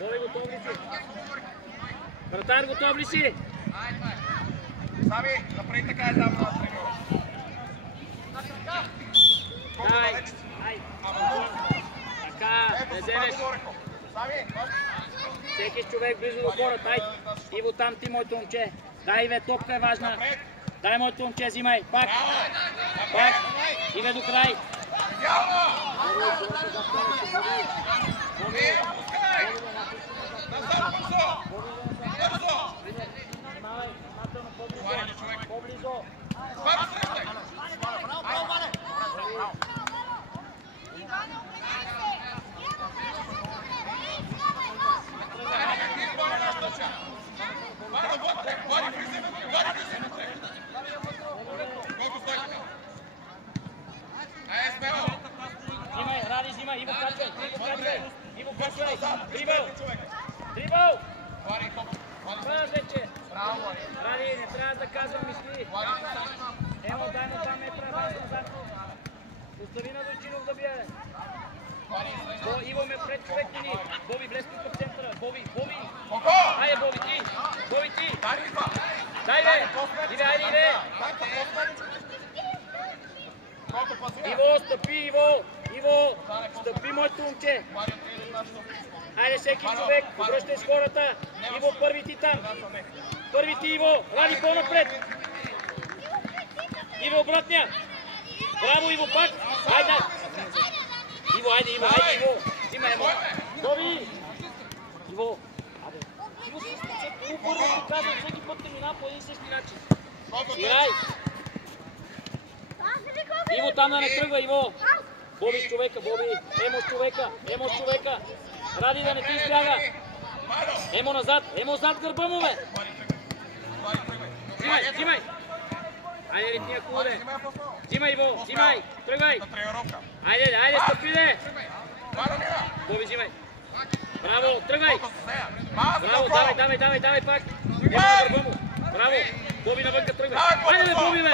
Боби, готов ли си? Вратар, готов ли си? Сами, направи така е там на треньора. Дай, ай. Така, да вземеш. Всеки човек близо до хората. Ай, Иво, там ти, моето момче. Дай, Иве, топка е важна. Дай, моето момче, взимай. Пак. Пак. Иве до край. По-близо. Взимай, Ради, взимай, Иво качвай, Иво качвай, дрибъл, дрибъл! Това вече! Ради, не трябва да казвам мисли. Емо, дай му там, не права, назад. Остави на Дойчинов да бие. Иво ме пред човек ни. Боби, влез тук в центъра. Боби, Боби. Айде, Боби, ти. Боби, ти. Дай, бе. Иве, айде, Иве. Иво, стъпи, Иво. Иво, стъпи, моето момче. Айде, всеки човек, обръщай с хората. Иво, първи ти там. Първи ти, Иво. Ради по-напред. Иво, обратния. Браво, Иво, пак. Айде. Иво, айде, Иво, айде, Иво. Взимай, Иво. Боби. Иво. Иво си изпече. Първо ти казвам, всеки път те мина по един същи начин. Играй. Иво, там да не тръгва, Иво. Боби с човека, Боби. Емо с човека, Емо с човека. Ради да не ти избяга. Емо назад гърба му, бе. Взимай, взимай. Айде, ритния куле. Взимай, Иво, взимай. Тръгвай. Айде, айде, стъпи, де. Боби, взимай. Браво, тръгвай. Браво, давай пак. Емо на гърба му. Браво. Боби навънка, тръгвай. Айде, бе, Боби, бе.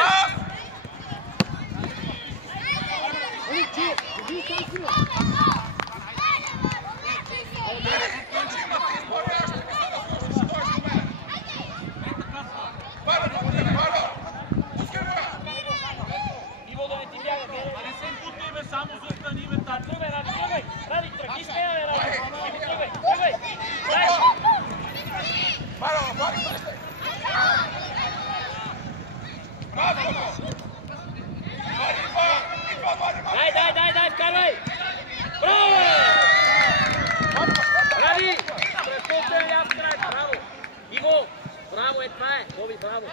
Иво, да не ти бяга, бе. А не се импутни, бе, само застани, бе, тати. Тръгвай, Ради, тръгвай. Ради, тръгни с нея, бе, Ради. Иво, тръгвай, тръгвай. Дай. Дай, вкарвай! Браво! Ради! Прекопен ляв край, браво! Иво! Браво, това е! Боби, браво!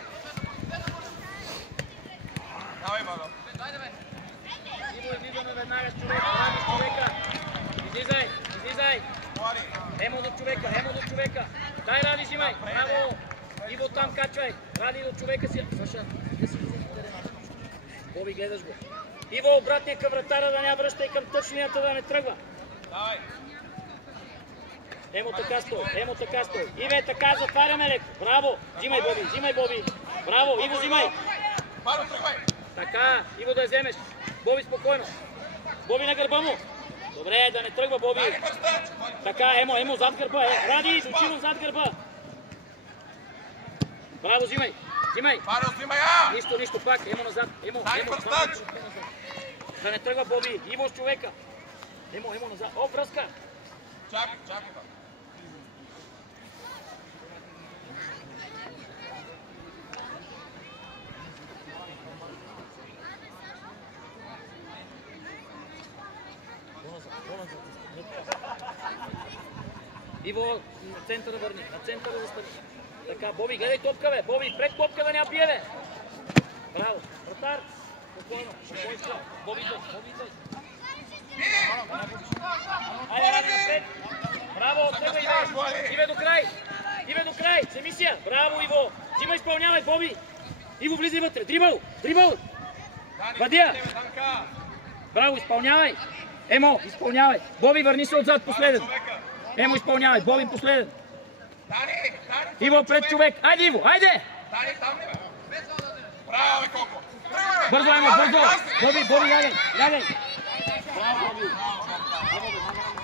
Давай, Бабо! Иво, излизаме веднага с човека, Ради с човека! Излизай! Емо до човека! Дай, Ради, взимай! Браво! Иво, там качвай! Ради до човека си! Саша, да си вземи терена. Боби, гледаш го. Иво, обратния към вратара да не връща и към тъчнията да не тръгва. Давай. Емо така стой. Иве, така затваряме леко. Браво. Взимай, Боби. Браво, Иво, взимай. Така, Иво да я вземеш. Боби, спокойно. Боби на гърба му. Добре, да не тръгва, Боби. Така, Емо зад гърба. Ради, Дойчинов зад гърба. Браво, взимай. Нищо, пак. Емо назад. Емо. Да не тръгва, Боби. Иво с човека. Емо назад. О, връзка. Чакай. Иво, на центъра върни. На центъра застани. Така, Боби, гледай топка, бе. Боби, пред топка да не я бие, бе. Браво. Вратар. Спокойно. Боби, идвай. Айде, Ради напред. Браво, тръгвай, Иве до край. Семисия. Браво, Иво. Взимай, изпълнявай, Боби. Иво, влизай вътре. Дрибъл. Вадия. Браво, изпълнявай. Емо, изпълнявай. Боби, върни се отзад, последен. Емо, изпълнявай. Боби, последен. Иво, пред човек. Айде, Иво, айде. Браво, бе, Коко. Бързо, Емо, бързо. Боби, лягай. Браво, Боби.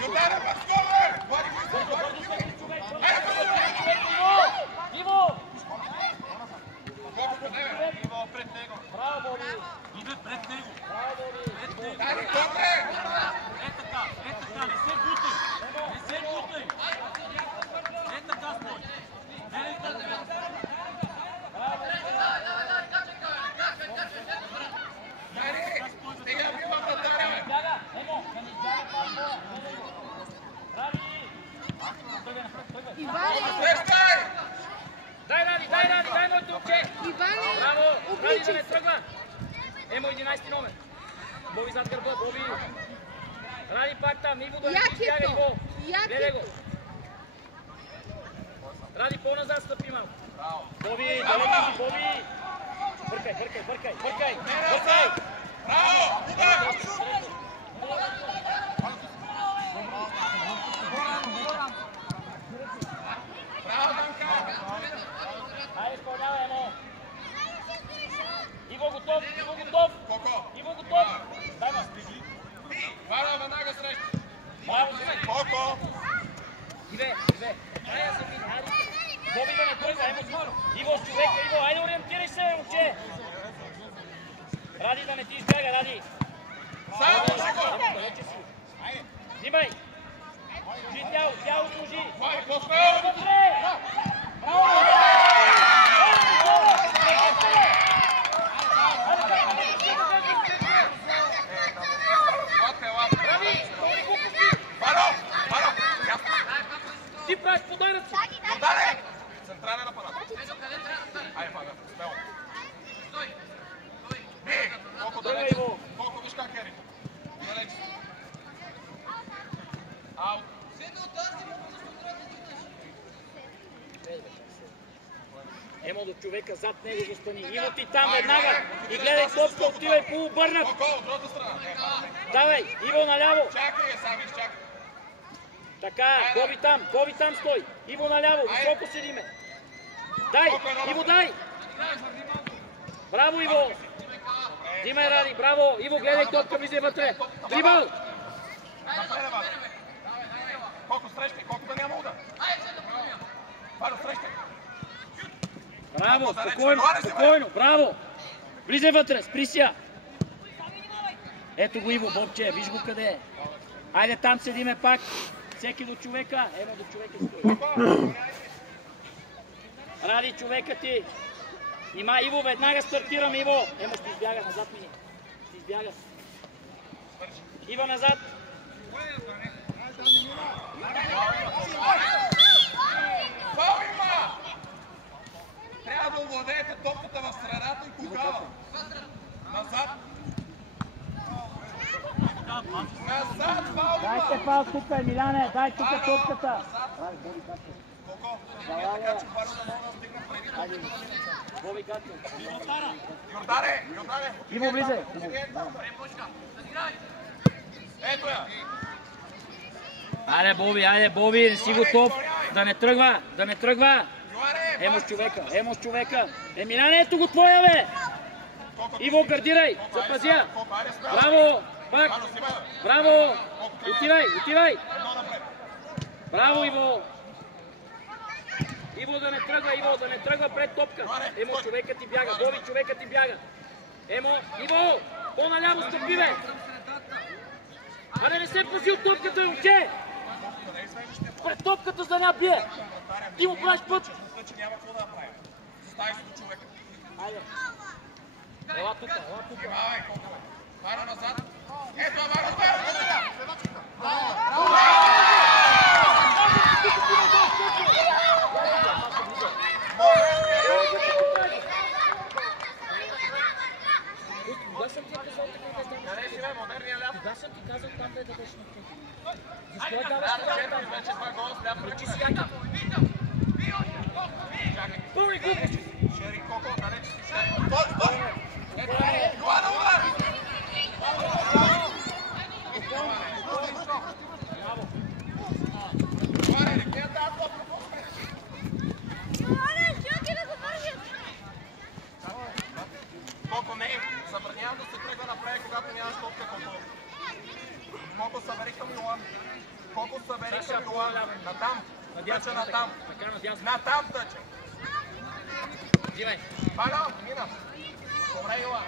Юрдане, бързо, бе. Дай, дай моето момче! Браво! Ради да не тръгва! Емо 11 номер. Боби зад гърба, Боби! Ради пак там, Иво да не ти избяга, Иво! Гледай го! Ради по-назад стъпи малко! Боби, далеко си, Боби! Бъркай! Браво! Браво, Данка! Айде, изпълнявай, Емо! Иво готов! Коко! Иво готов! Дай ма! Вара, веднага среща! Браво, Иве! Коко! Иве! Ая се мини, хайде! Боби да не тръгва, Емо! Иво с човека, Иво! Айде, ориентирай се, момче! Ради да не ти избяга, Ради! Само шиго! Взимай! Служи тяло служи! Вари, по-смело! Вътре! Браво! Ради! Варо! Ти правиш подаръци! Ударе! Централен апарат. Айде, пада, смело. Бей! Колко виж как е, Рик? Далеч. Аут. Емо до човека зад него застани. Иво ти там веднага и гледай топка, отивай полуобърнат. Коко, от другата страна. Давай, Иво наляво. Чакай я, Савич, чакай. Така, Боби там стой. Иво наляво, високо седиме. Дай, Иво дай. Браво, Иво. Димай, Ради, браво. Иво, гледай топка, влизай вътре. Дрибъл. Напреда, Варо. Колко срещай, колко да няма удар. Варо, срещай. Браво, спокойно, браво. Влизай вътре, спри ся. Ето го Иво, Бобче, виж го къде е. Айде там седиме пак. Всеки до човека. Емо до човека стои. Ради човека ти. Нима, Иво, веднага стартирам, Иво. Емо ще избяга, назад мини. Ще избяга. Иво назад. Фаул има! Трябва да овладеете топката в средата и кукава. Назад! Назад, фаул има! Дайте фаул тук, Емиляне, дай тук топката. Коко, така че Варо да мога да стигне преди. Боби Гатко. Йордане! Иво, влизай. Ето я! Айде, Боби, не си готов. Да не тръгва. Емо с човека. Емиляне, ето го твоя, бе. Иво, гардирай, запазя. Браво, пак. Браво. Отивай. Браво, Иво. Иво да не тръгва пред топка. Емо, човека ти бяга. Боби, човека ти бяга. Емо, Иво, по-наляво стъпи, бе. Аре, не се пази от топката, момче. Пред топката за ня бие. Ти му правиш път. Значи няма какво да направим. Застави се до човека. Айде. Ела тука. Внимавай, колко е. Варо назад. Ето, Варо, Кога съм ти казал така да къде си, бе, модерния ляв? Кога съм ти казал там да дадеш на пъти? Защо даваш това там? Вече това гол с ляв Ръчи си яка. Пълни глупости. Шери, Коко, далеч си. Стой! Ето, Йоана, удар! Йоане, не гледа тази топка, по-спред. Коко, не, забранявам да се тръгва напред, когато нямаш топка, Коко. Коко, събери към Йоан. Натам. Тъча натам. Натам тъча. Взимай. Валя, мина. Добре, Йоан.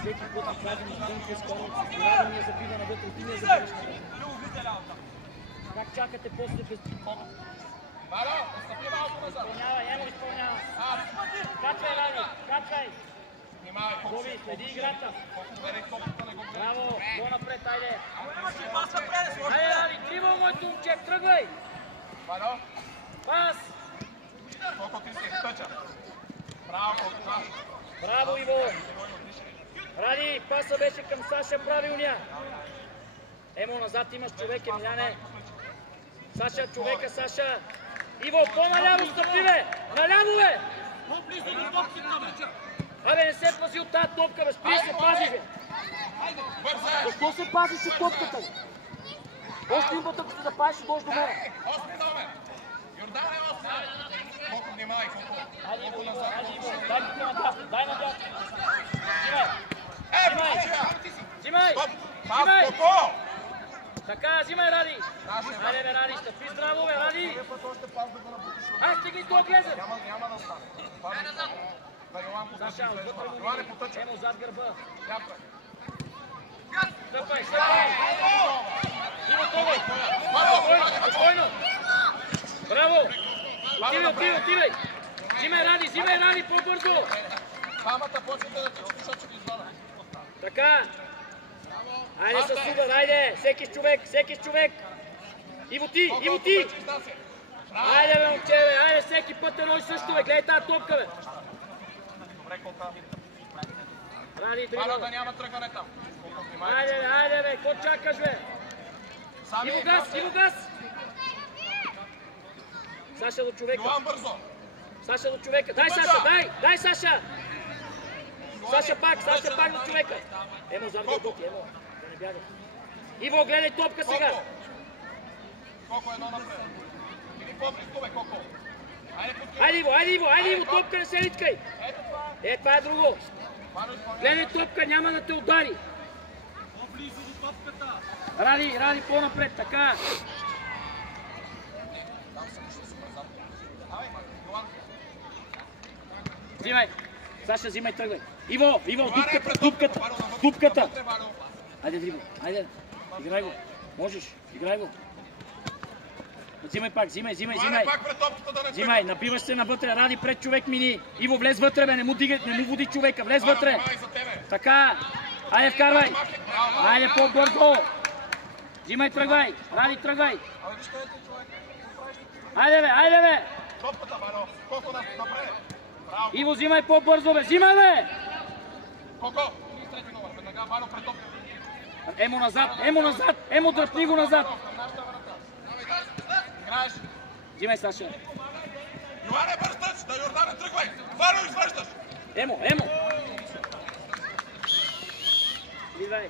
Всеки път ми казвам, че съм се изпълнят. Трябва да ми я забива навътре, ти ми я забиваш навътре. Как чакате после без... Валя, стъпи малко назад. Изпълнява, Емо изпълнява. Качвай, Ради, качвай. Внимавай, Гоби, следи играта. колко бере топката, не го гледай. Браво, по-напред, айде. Пас напред, сложи. Айде, Ради, дрибъл, моето момче, тръгвай. Валя, Пас. колко ти се изтъча. Браво, колко. Браво, Иво. Ради, паса беше към Саша правилния. Емо, назад имаш човек, Емиляне. Саша, човека, Саша. Иво, по-наляво стъпи, бе! Наляво, бе! По-близо до топката, бе. Абе, не се пази от тази топка, бе! Спри се, пази, бе! Защо се пазиш от топката? Още един път, ако ще да пазиш, ще дойдеш до мен. 8 номер. Йордан е 8. Колко внимавай, колко. Айде, Иво, айде, Иво. Дай тук надясно, дай надясно. Взимай! Взимай! Пас, Взимай! колко. Така, взимай, Ради! Айде, бе, Ради, стъпи здраво, бе, Ради! Аз стигни то глезен! Няма да стане. Дай назад. Саша, отвътре му види. Емо, зад гърба. Стъпай, стъпай! Иво, тръгвай! Спокойно! Браво! Отивай! Взимай, Ради, по-бързо! Двамата почвате да тичате, защото ще ги извада. Така! Айде със супер, айде! Всеки с човек! Иво ти! Айде, бе, момче, бе! Айде, всеки път едно и също, бе! Гледай тази топка, бе! Добре, колка. Ради, Валя дрибъл! да няма тръгване там. Айде, бе! Какво чакаш, бе? Иво газ! Саша до човека! Йоан бързо. Саша до човека! Дай, Саша! Дай, Саша! Саша пак до човека! Емо, зад гърботи, Емо! Да не бягат! Иво, гледай топка сега! Колко едно напред. Или по-близко, бе, колко. Айде, Иво! Топка, не се литкай! Ето това. Това е друго! Валя изпълнява. Гледай топка, няма да те удари! По-близо до топката. Ради, по-напред, така! Взимай! Саша, взимай, тръгвай! Иво, дупката! Айде, дрибъл, айде! Играй го! Можеш, играй го! Взимай пак, взимай! Пак пред топката да не Взимай, набиваш се навътре, Ради, пред човек мини! Иво, влез вътре, бе, не му води човека, влез вътре! Така! Айде, вкарвай! Айде, по-бързо! Взимай, тръгвай! Ради, тръгвай! Айде, бе! Топката, Валя. Колко напред. Иво, взимай по-бързо, бе! Взимай, бе! Колко. Трети номер. Веднага, Валя, пред топката. Емо назад! Емо, дръпни го назад! Играеш. Взимай, Саша! Йоане, бърз тъч. Да, Йордане, тръгвай. Валя, извеждаш. Емо! Взимай!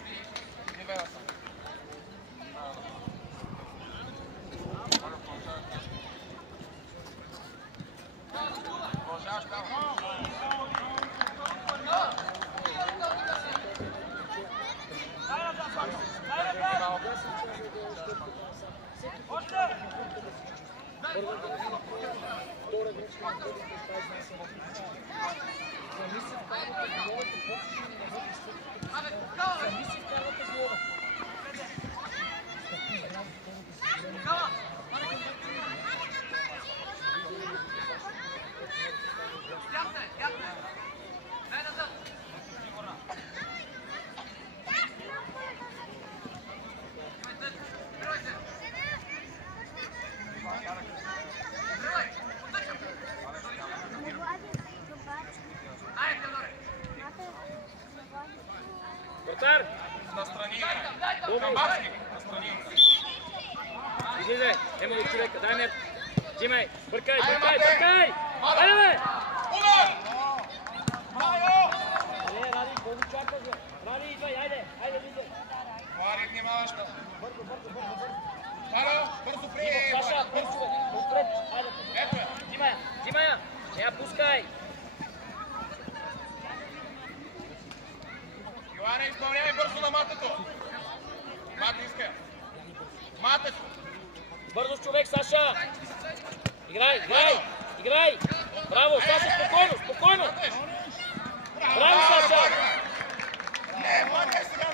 Вратар! Настрани. Камбарски. Настрани. Излизай! Емо до човека, дай мер! Взимай! Бъркай! Айде, бе! Удар! Браво! Ради, какво го чакаш, бе? Ради, идвай, айде, влизай! Вари, внимаваш. Бързо. Валя, бързо приеми. Саша, бързо, отпред! Айде, Ето е. взимай я! Не я пускай! Йоане, изпълнявай бързо на матето. Мате иска. Матето. Бързо с човек, Саша! Играй! Браво, Саша, спокойно! Браво, Саша!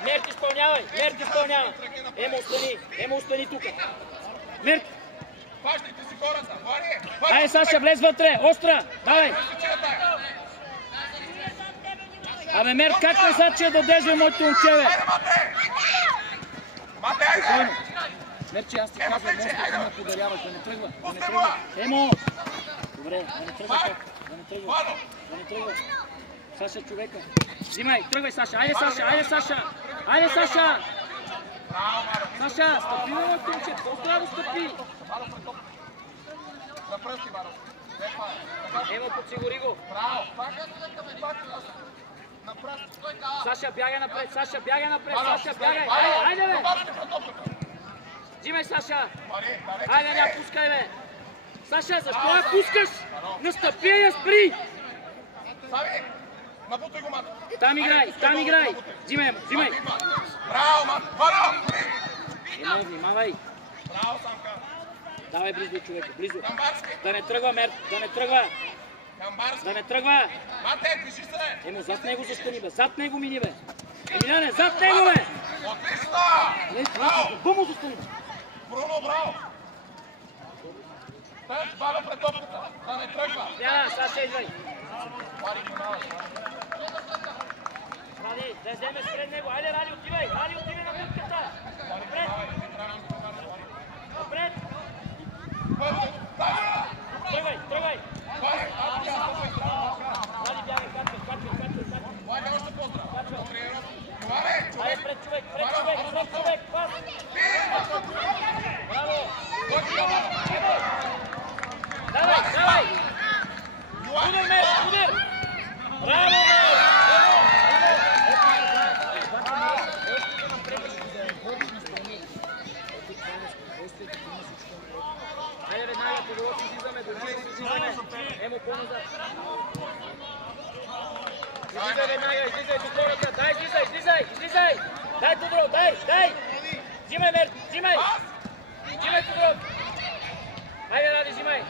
Мерки изпълнявай! Емо, остани тук! Мерки! Фащайте си хората. Вари! Айде, Саша, влез вътре! Остра! Давай! Абе, Мерт, как назад ще дадеш, бе, моето момче, бе? Спокойно. Мерче, аз ти казвам, може да ме подаряваш, да не тръгва. Да не тръгва. Емо! Добре, да не тръгва. Да не тръгва. Да не тръгва. Саша, човека. Взимай, тръгвай, Саша. Айде, Саша, айде, Саша. Айде, Саша. Саша, стъпи, бе, моето момче. Какво трябва да стъпи? Емо, подсигури го. Саша, бягай напред, Саша, бягай напред, Саша, бягай. Айде, бе. Взимай, Саша. Айде, не я пускай, бе. Саша, защо я пускаш? Настъпи я, спри. Там играй, там играй. Взимай, взимай. Браво, Мато! Емо, внимавай. Браво, Самка. Давай близо, човека, близо. Да не тръгва, Мерт, да не тръгва. Да не тръгва. Мате, движи се. Емо, зад него застани, бе. Зад него мини, бе. Емиляне, зад него, бе. Отлично! Браво! Бъмо застани. Бруно, браво! Тъж, баба пред топката. Да не тръгва. Да, Саша, идвай. Ради, да вземеш пред него. Айде, Ради, отивай. Ради, отивай на мутката. Напред. Напред. Тръгвай, тръгвай. Ради, бягай, качвай. Влади, още по-здрав. Айде, пред човек, пас. Браво. Давай, давай. Удар, Мерт, удар. Браво, Мерт. Айде, веднага, Тодоров, излизаме, Емо, по-назад. Излизай веднага, излизай до хората. Дай, излизай. Дай, Тодоров, дай. Взимай, Мерт, взимай. Взимай, Тодоров. Айде, Ради, взимай.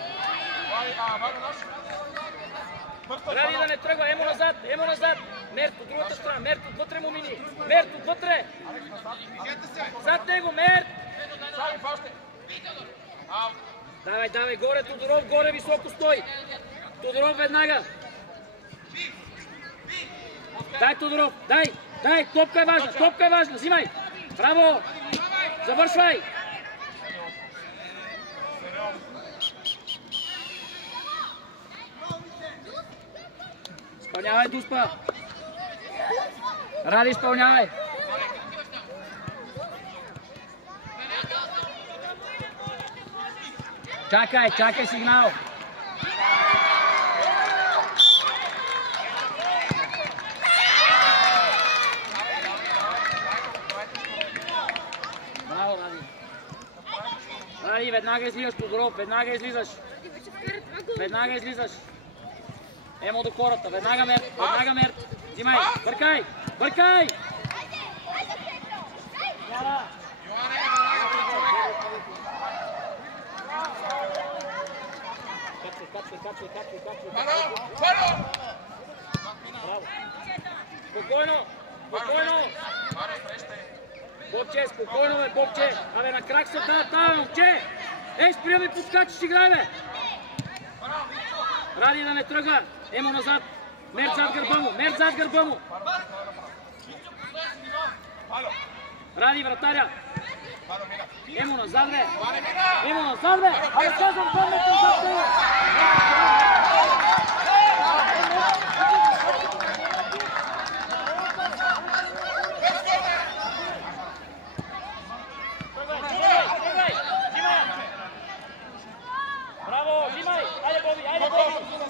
Ради да не тръгва, Емо назад. Мерт от другата страна, Мерт отвътре му мини. Мерт отвътре. Зад него, Мерт. Давай, горе, Тодоров, горе, високо стой. Тодоров веднага. Дай, Тодоров, дай, топка е важна, взимай. Браво, завършвай. Изпълнявай, Дуспа. Ради, изпълнявай. Чакай сигнал. Браво, Ради. Ради, веднага излизаш, Тодоров, веднага излизаш. Емо до хората, веднага Мерт. Взимай, бъркай. Качвай. Браво. Спокойно. Бобче, спокойно, бе, Бобче. Абе, на крак се дава, момче. Спря ми, подскачиш, играй, бе. Ради да не тръгва. Емо назад. Мерт зад гърба му. Ради, вратаря. Емо назад, бе. Абе, казвам, бъднете зад него. Браво, взимай! Айде, Боби!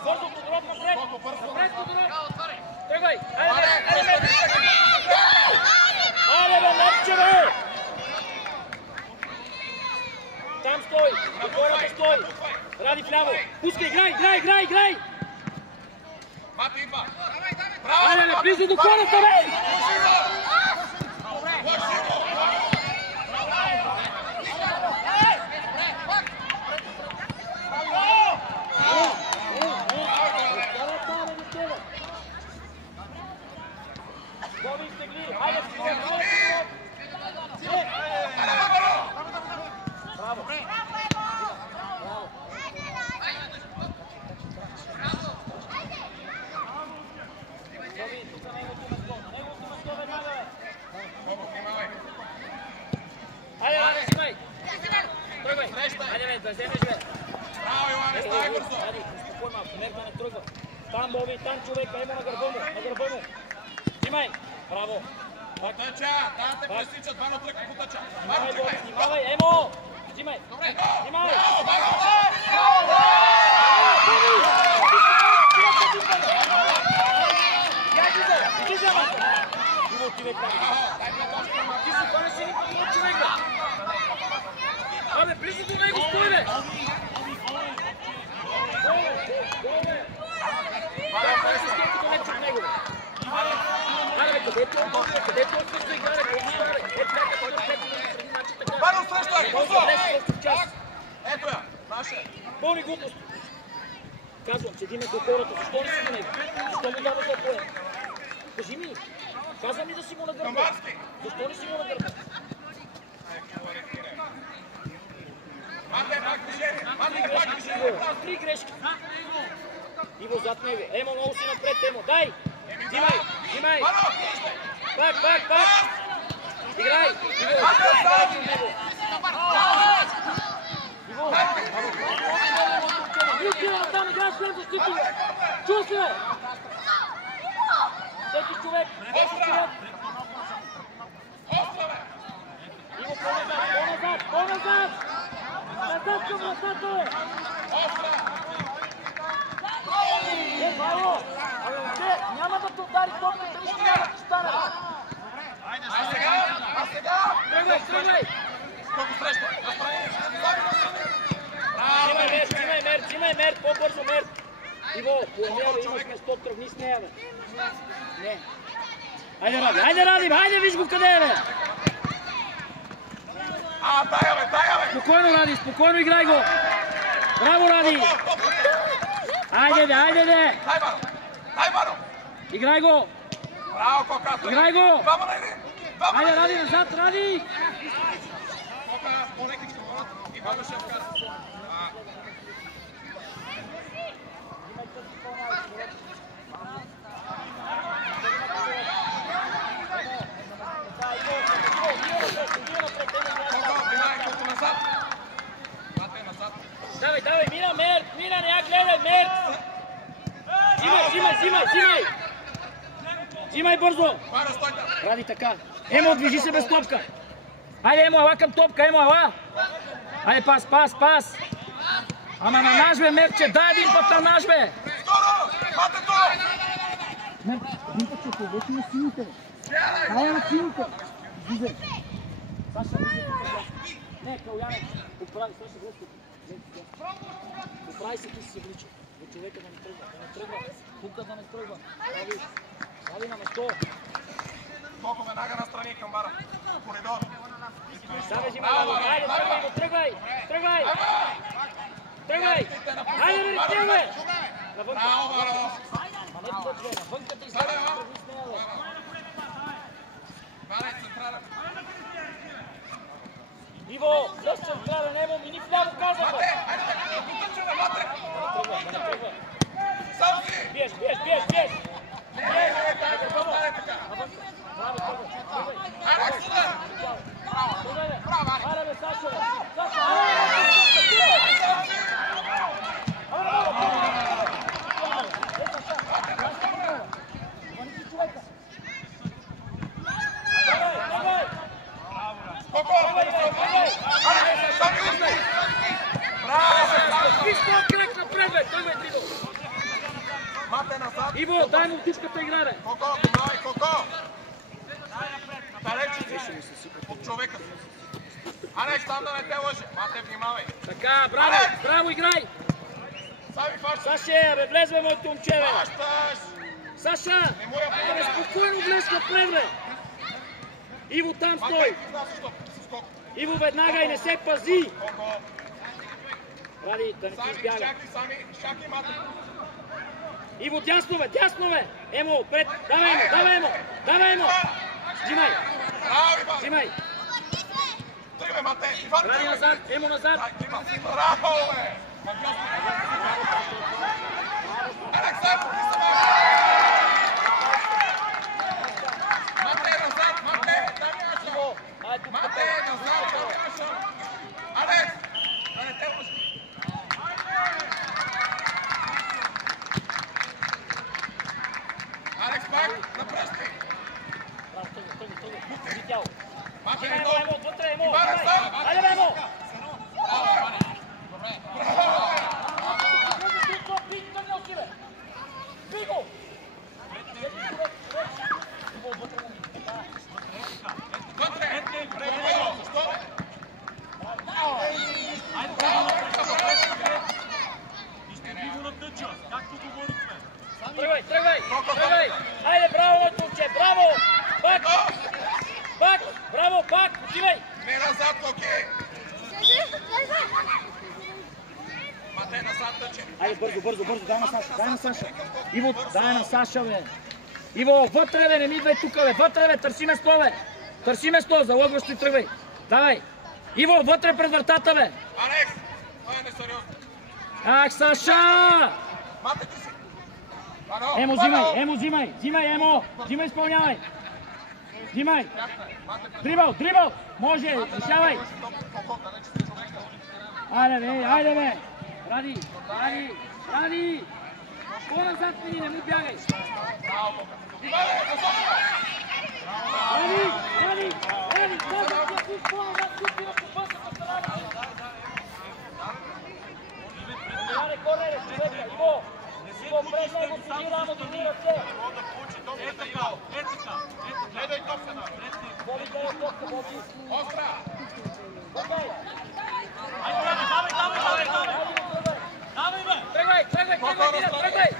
Бързо, Тодоров, напред, Тодоров! Тръгвай! Айде, бе, Мерче, бе! Там стой! На хората стой! Ради вляво! Пускай, играй! Мато идва! Айде, бе, близо до хората, бе! Боби, стегли! Айде, браво! Боби, тук не го да вземеш, бе. Браво, Иване, ставай бързо! Ради, успокой малко, Мер да не тръгва. Там, Боби, там човека, емо на гърба му, Взимай, браво. Потъча, да те пресича, два на тръка потъча. Внимавай, Боби, внимавай, емо! Взимай, внимавай! Излизай, малко! Иво, отивай там. Ти се хванеш един път от човека. Абе, близо до него, стой, бе! Къде се стига като лепче от него, бе? Аре, където отпусна игра, колко става, бе? Ето така, който преди матча така. Варо, срещай, бързо! Ето я, наше. Пълни глупости. Казвам, седиме до хората, защо не си до него? Защо му дава това поем? Кажи ми, казвам ли да си му на гърба? Защо не си му на гърба? Мате, пак движение! Три грешки. Иво зад него. Емо, много си напред, Емо. Дай! Взимай! Пак! Играй! Иво! Иво! Там играш с защиту! Чул се, бе! Всеки човек! Иво, по-назад! Назад към вратата, бе! Мало! Няма да те удари топката, нищо няма да ти стане! А сега! Тръгвай! Колко среща? Взимай, Мер, по-бързо, Мер! Иво, поемя, бе, имаш место, тръгни с нея, бе! Не! Айде, виж го къде е, бе! Тая, бе! Спокойно, Ради, спокойно играй го! Браво, Ради! Айде, Дай, Варо! Играй го! Браво, Коката! Играй го! Двама на един! Айде, Ради, назад, Ради! Кока, по-лекичко, и Варо ще вкара. Давай, мина, не я гледай, Мерт! Взимай! Взимай бързо! Ради така. Емо, движи се без топка. Айде, Емо, ела към топка, ела! Айде, пас! Ама на наш, бе, Мерче, дай един път на наш, бе! Мерт, един път ще повече на сините. Дай на сините. Излизай. Саша, излизай. Не, Калянец. Поправи, Саша, Господи. Поправи се, ти си се влича. До човека да не тръгва. Пука да не тръгва. Прави на место. Колко веднага настрани към бара. Коридор. Сабе, взимай, айде, тръгвай. Айде, бе, тръгвай. Навънка. А не точно, навънка ти излезе. Иво, със централен, Емо, мини вляво казва. Биеш. Аре, Сашо! Иво, дай му птичката игра, бе! Коко! Далече си от човека. Алекс, там да не те лъже. Мате, внимавай. Така, браво, играй! Саше, бе, влез, бе, моето момче, бе! Саша! Абе, спокойно влез напред, бе! Иво, там стой! Иво, веднага и не се пази! Ради, да не ти избяга. Иво, дясно, бе! Емо, пред! Давай, Емо! Взимай! Ради назад, Емо назад! Браво, бе! Александър, ти се Мате, назад! Алекс! Да не те лъжи! назад, Локи! Матей, назад тъче. Айде, бързо, дай на Саша, Иво, дай на Саша, бе. Иво, вътре, бе, не ми идвай тук, бе, вътре, бе, търси место, бе. Търси место, залъгващо и тръгвай. Давай. Иво, вътре пред вратата, бе. Алекс, това е несериозно. Ах, Саша! Мате, ти си. Емо, взимай, изпълнявай. Взимай. Дрибъл, може, решавай. Айде, бе. Ради. По-назад мини, не му бягай. Ради. Корнер, човека, Иво, пред него си рамо до ръце. Гледай топката. Боби, Боби. Остра. Давай, бе! Тръгвай!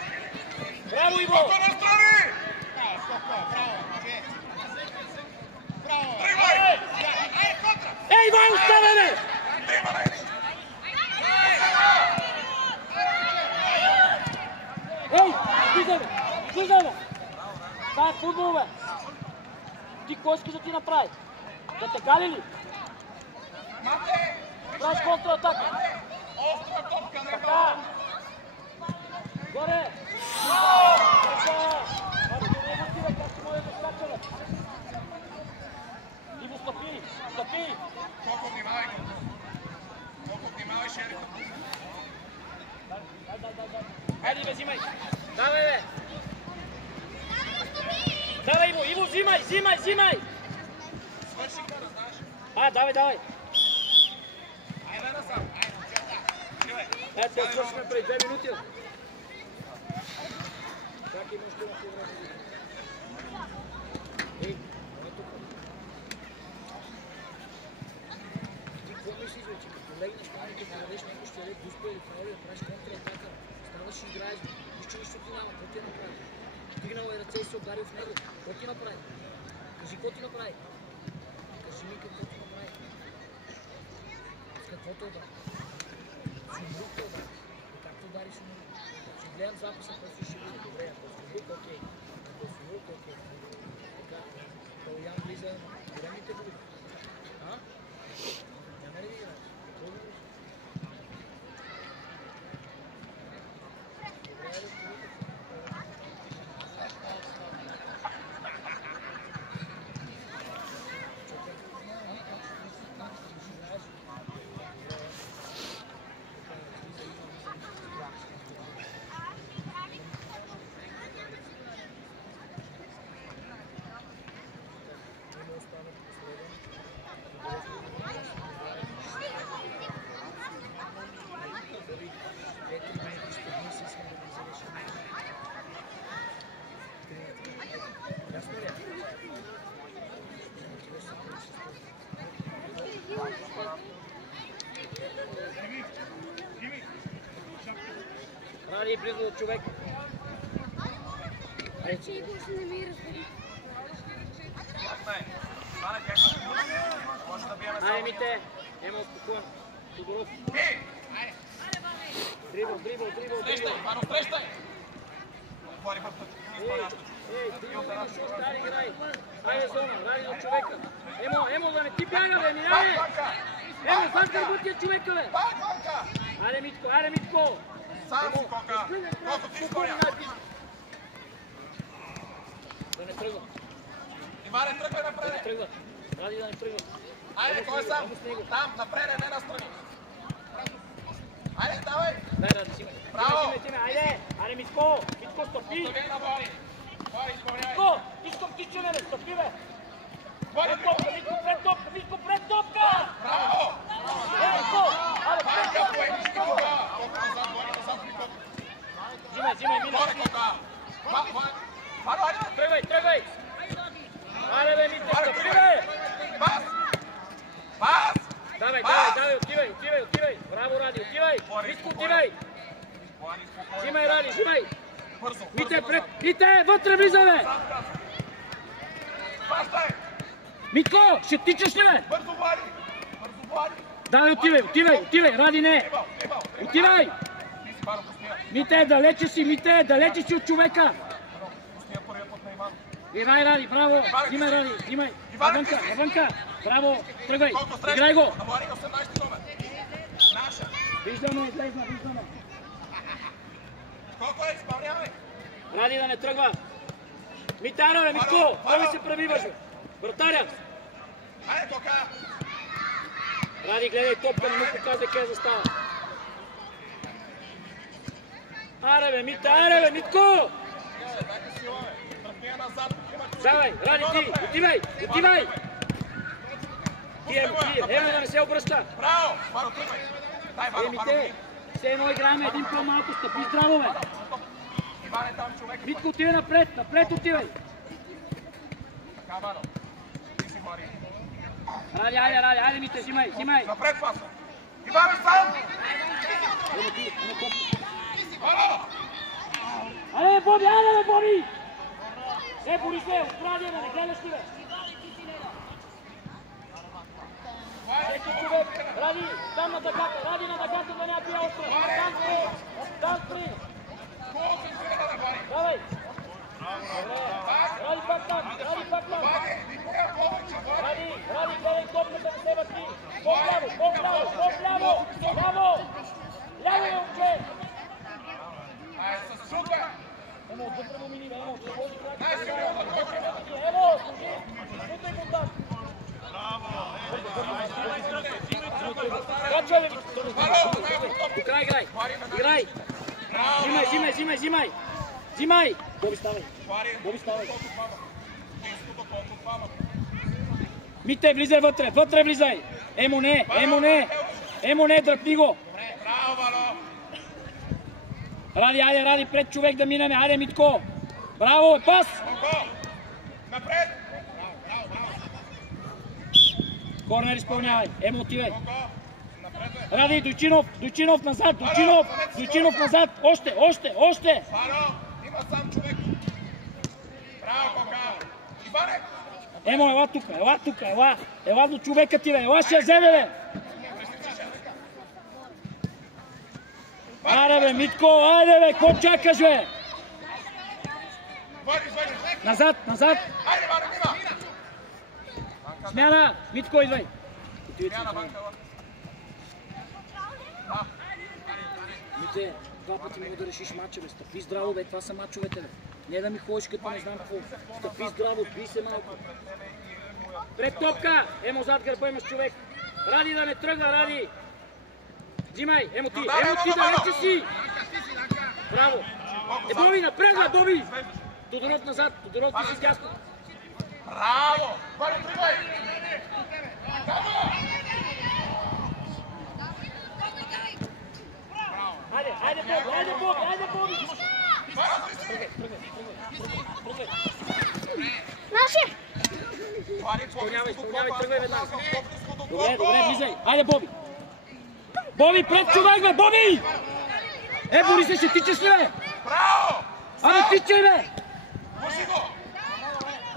Браво, Иво! Скоко настрани! Тръгвай! Ей, Ивай, остава, бе! Ей, слизай, бе! Това е футбол, бе! Ти кой искаш да ти направи? Да те гали ли? Правиш контратака! Остра топка, не Така! Горе! Иво, стъпи! Колко внимавай, шериф. Хайде, бе, взимай! Давай, бе! Давай, Иво, взимай! Свърши хора, знаеш. Давай! Айде насам. Ето, те свършиме преди 2 минути. Чакай, може да се време. Ей, не тук. Ти какво мислиш, бе, че като легнеш там и като дадеш някой ще яде дуспа или фаули да правиш контратака, ставаш и играеш, нищо ти няма, какво ти направи? Дигнал е ръце и се ударил в него, какво ти направи? Кажи, какво ти направи? Кажи ми какво ти направи. С какво те удари? С умрук те удари. И как те удари с умрук? Ще гледам записа, който ще види. Добре, ако с умрук, окей. Ако с умрук, окей. Така, Калуян влиза големите буди. Няма ли да играеш? Какво да играеш? Добре, да се види. Ради близо от човек. Айде, Мите. Ема успокоен. Тодоров. Дрибъл. Срещай, Вано, срещай! Отвори в път. Ей, стари играй. Айде, зона, ради от човека. Емо, да не ти бяга, бе, минай! Емо, сам кърбутия човека, бе! Айде, Митко! Сам си, Кока! Колко ти изпълня? Да не тръгва. Иване, тръгвай напред! Ради да не тръгва. Айде, кой е сам? Там, напред, не настрани. Айде, давай! Дай, Ради, си ме. Браво! Айде, Митко, стъпи! Остави на Вани. Вани, изпълняй! Митко, искам тичане, бе, стъпи, бе! Митко, пред топка! Браво! Митко! Панка, поемиш Кока! Колко назад, Митко! Взимай, мина! Горе, Кока! Вано, айде! Тръгвай! Айде, бе, Митко, стъпи, бе! Пас! Давай, отивай! Браво, Ради, отивай! Митко, отивай! Взимай, Ради, взимай! Мите, вътре влиза, бе! Пастай! Митко, ще тичаш ли, бе? Бързо, Вани! Давай, отивай, Ради не! Отивай! Мите, далече си от човека! Играй, Ради, браво! Взимай, Ради, взимай! Навънка! Браво! Тръгвай! Играй го! Виждаме! Колко е, изпълнявай! Ради да не тръгва! Митаро, Митко! Кой се пребиваш? Вратаря! Айде, Кока! Ради, гледай топка, не му показва къде застава. Аре бе, Митко! Давай, Ради ти, отивай! Емо да не се обръща. Браво! Варо, тръгвай! Дай, Варо, Емите, все едно играем един по-малко, стъпи здраво, бе. Иван е там човек. Митко, отивай напред отивай. Така, Варо. Ти си Мари. Ради, айде, Мите, взимай. Напред паса. Иван е сам! Емо ти, топка. Варо! Айде, Боби! Борисе, отправи, не гледаш ли, бе? Всеки човек, Ради, там на дъгата, да няма пия още. Там спри. Давай. Ради пак там. Ради, гледай топката на себе си. По-вляво. Браво. Ляво е, момче. С супер! Емо, отвътре му мини, Емо. Служи. Сутай го там. Качва ли? Докрай играй. Взимай. Боби, ставай. Мите, влизай вътре влизай. Емо не, дръпни го. Ради, пред човек да минеме. Айде, Митко. Браво, пас. Напред. Корнер изпълнявай. Емо, отивай. Ради, Дойчинов назад. Дойчинов назад. Още. Варо, има сам човек. Браво, Кока. Иване. Емо, ела тук. Ела до човека ти, бе. Ела ще я вземе, бе. Аре, бе, Митко, айде, бе. Какво чакаш, бе? Назад. Айде, Варо, мина. Смяна. Митко, идвай. Мите, два пъти мога да решиш мача, бе. Стъпи здраво, бе. Това са мачовете, бе. Не да ми ходиш като не знам какво. Стъпи здраво, бий се малко. Пред топка. Емо, зад гърба имаш човек. Ради да не тръгва, Ради. Взимай. Емо ти, далече си. Браво. Боби, напред, бе, Боби. Тодоров назад. Тодоров ти си дясно. Браво. Варо, тръгвай. Айде, Боби! Тръгвай! Наши! Изпълнявай, тръгвай веднага. Добре, влизай. Айде, Боби! Боби, пред човек, бе! Боби! Борисе, ще тичаш ли, бе? Браво! Абе, тичай, бе! Пуши го!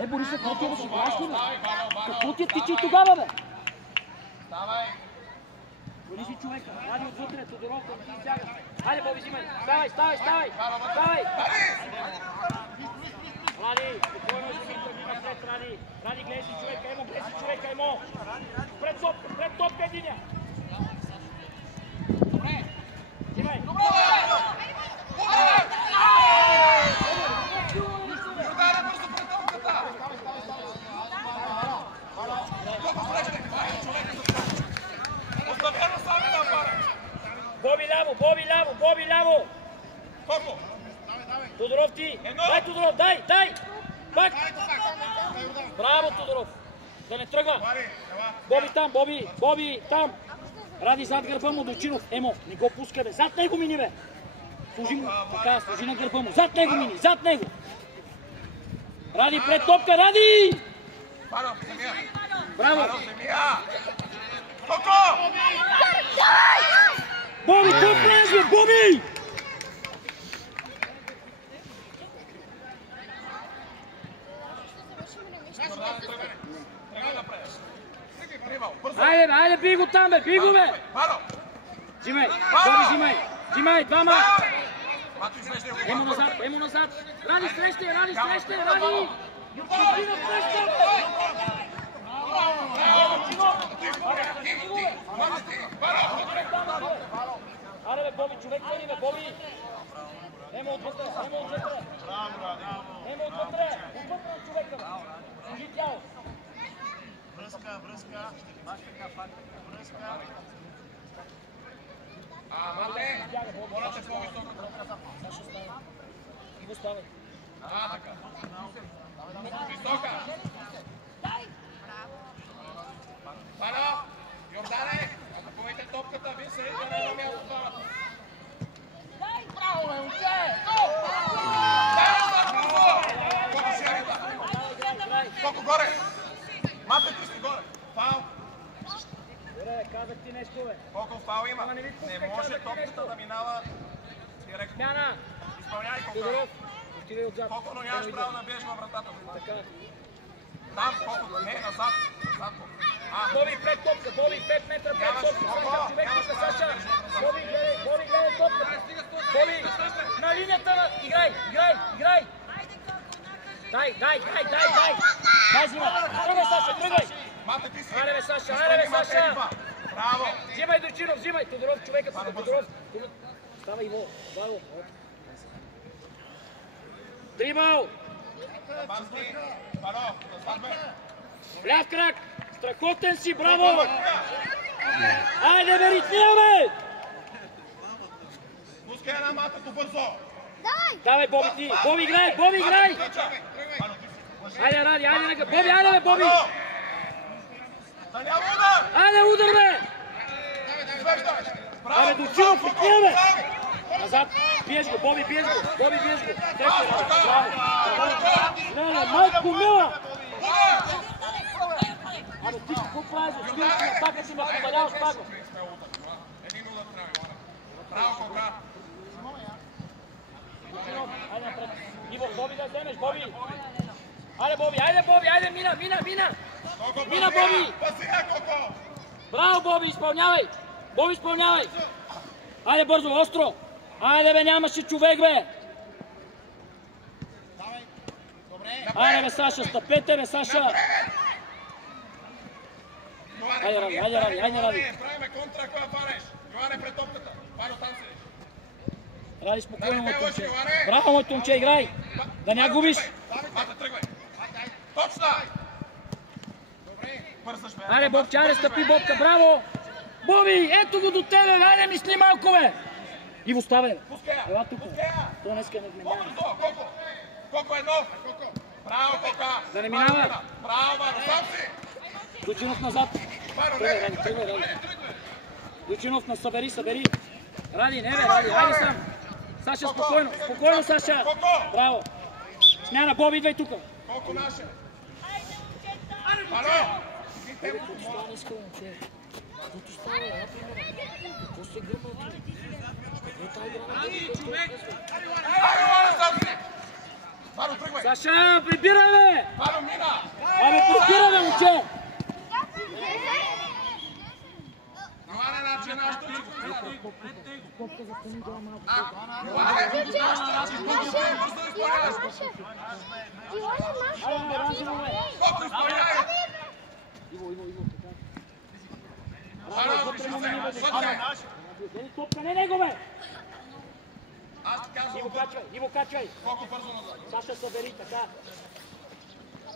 Борисе, какво ти е да си играеш ли, бе? Какво ти е, тичай тогава, бе? Давай! Гони си човека, Ради отвътре, Тодоров, да ти изтяга. Айде, Боби, взимай. Ставай! Ради, спокойно си тръгни напред, Ради. Ради, гледай си човека, Емо. Пред топка единя. Добре. Взимай. Ударе бързо пред топката! Оставено сами да пара! Боби ляво! Колко? Тодоров ти! Дай, Тодоров, дай! Пак! Браво, Тодоров! Да не тръгва! Боби там! Ради зад гърба му, Дойчинов. Емо, не го пуска, бе! Зад него мини, бе! Служи на гърба му. Зад него мини! Ради, пред топка, Ради! Браво! Колко? Боби, какво правиш, бе? Боби! Айде, го там, бе, би го, бе! Взимай, Боби, взимай! Взимай, двама! Емо назад! Ради, срещай, Ради! Юрчинов, срещай! Аре, бе, Боби, човек пени, бе, Боби! Емо отвътре! Отвътре от човека, бе! Кажи тяло! Връзка. Мате! Моля те по-високо. И го ставай. Така. Висока. Пано! Йордане! Атакувайте топката, вие се идете на едно място двамата. Браво, бе, момче! Колко горе? Мате, ти си горе. Фаул. Добре, казах ти нещо, бе. Колко фаул има? Не може топката да минава директно. Смяна. Изпълняй колко. Тодоров, отивай отзад. Колко, но нямаш право да биеш във вратата. Така. Там, колко, не, назад. Боби, пред топка, Боби, 5 метра пред топка. Саша, човек тук, Саша. Боби, гледай топка. Боби, на линията на... Играй. Дай. Дай, Зима. Тръгвай, Саша, тръгвай. Аре, бе, Саша. Браво. Взимай Дойчинов, взимай. Тодоров, човекът си, Тодоров. Става Иво. Браво. Дрибъл. Ляв крак. Страхотен си, браво. Айде, бе, ритмия, бе. Пускай една матато бързо. Давай, Боби, ти. Боби, играй. Айде, Ради, Боби, айде, бе, Боби. Айде, удар, бе. Абе, Дойчинов, ритмия, бе. Назад, биеш го, Боби, биеш го. Не, майко мила! Абе, ти какво правиш? Спираш си на така си ме побаляваш пако. Браво, Кока! Айде напред. Иво, Боби да вземеш, Боби! Айде, мина! Мина, Боби! Браво, Боби, изпълнявай! Айде бързо, остро! Айде, бе, нямаше човек, бе! Айде, бе, Саша, стъпете, бе, Саша! Айде, Ради! Правиме контра, коя пареш! Йоане пред топката! Пано, там си! Ради, спокойно, моето момче! Браво, моето момче, играй! Да не я губиш! Мата, тръгвай! Точно! Айде, Бобче, айде, стъпи, Бобка, браво! Боби, ето го до тебе, айде, мисли малко, бе! Иво, ставай! Ела тук! То днеска не вменява! Колко едно! Браво, Кока! Да не минава! Браво, насам си! Дойчинов назад! Тръгвай, Ради! Дойчинов, събери! Ради, не, бе, Ради, айде сам! Саша, спокойно, Саша! Браво! Смяна, Боби, идвай тук! Колко наше? Зато става, например, какво се гръмна ти? Саша, прибирай, бе! Абе, прибирай, бе, момче! Топка, не него, бе! Иво, качвай! Саша, събери, така.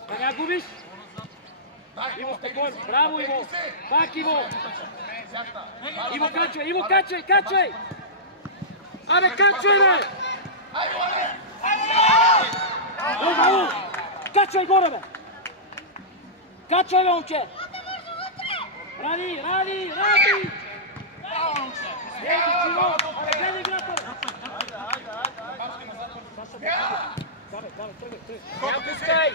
Да не я губиш? Иво, спокойно. Браво, Иво! Пак, Иво! Иво, качвай! Абе, качвай, бе! Браво! Качвай горе, бе! Качвай, бе, момче! Ради! Гледай играта! Давай, тръгвай! Не пускай!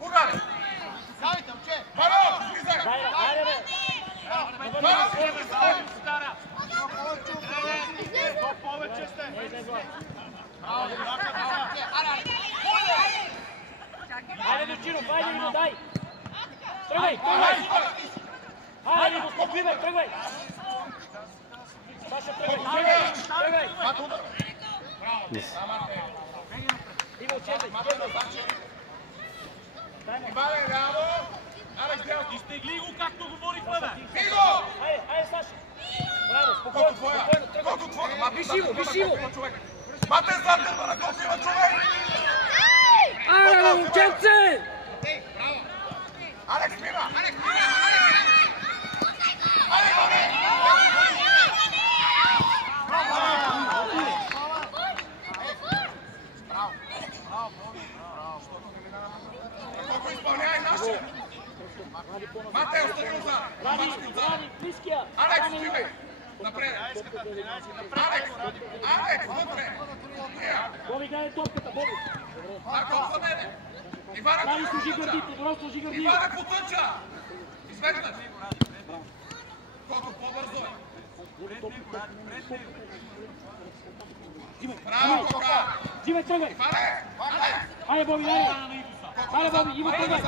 Угаре! Ставайте, момче! Браво! Влизай! Айде, бе! Повече сте! Не излезла! Айде, Дойчинов, айде, Иво, дай! Тръгвай! Хайде, Иво, стопи, бе, тръгвай! Саша, тръгвай! Тръгвай! Иво, четай! Иване, ляво! Алекс, ляво! Изтегли го, както говорихме, бе! Иго! Хайде, Саша! Браво, спокойно, спокойно, тръгвай! Виж Иво! Мате зад на колко има човек! Айде, момченце! Браво! Алекс, мина! Алекс! Колко изпълняй нашия! Мате, остани отзад! Ради, близкия! Алекс, стигай! Напред! Алекс, вътре! Боби, гледай топката, Боби! Марко, за мене! Иване, Ради, служи гърдите, добро служи гърдите! Иване, потънча! Извеждаш! Колко по-бързо е! Браво, Кока! Взимай, тръгвай! Иване! Айде, Боби, айде! Айде, Боби, Иво, тръгвай!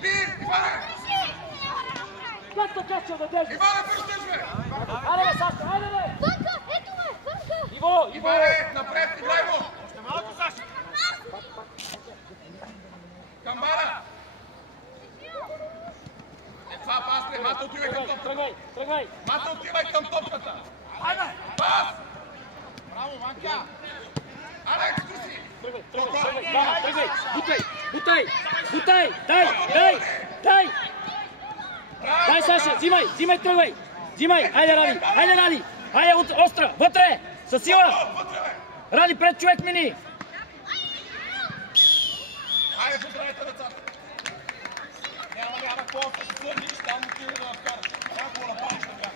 Бир, Иване! Както кача да държи! Иване, пърстеш, бе! Айде, бе, Сашка, айде, бе! Вънка, ето ме, вънка! Иво! Иване, напред, играй го! Още малко, Саша! Камбара! Това пас ли? Мата, отивай към топката! Тръгвай! Мата, отивай към топката! Айде! Пас! Браво, Ванка! Алекс, ти си! Тръгвай! Бутай! Дай! Дай, Саша, взимай, тръгвай! Взимай! Айде, Ради! Айде, остра! Вътре! Със сила! Ради, пред човек мини! Айде, поздравете децата! Няма какво да се сърдиш, там отивай да вкараш. Някакво нападиш да бях.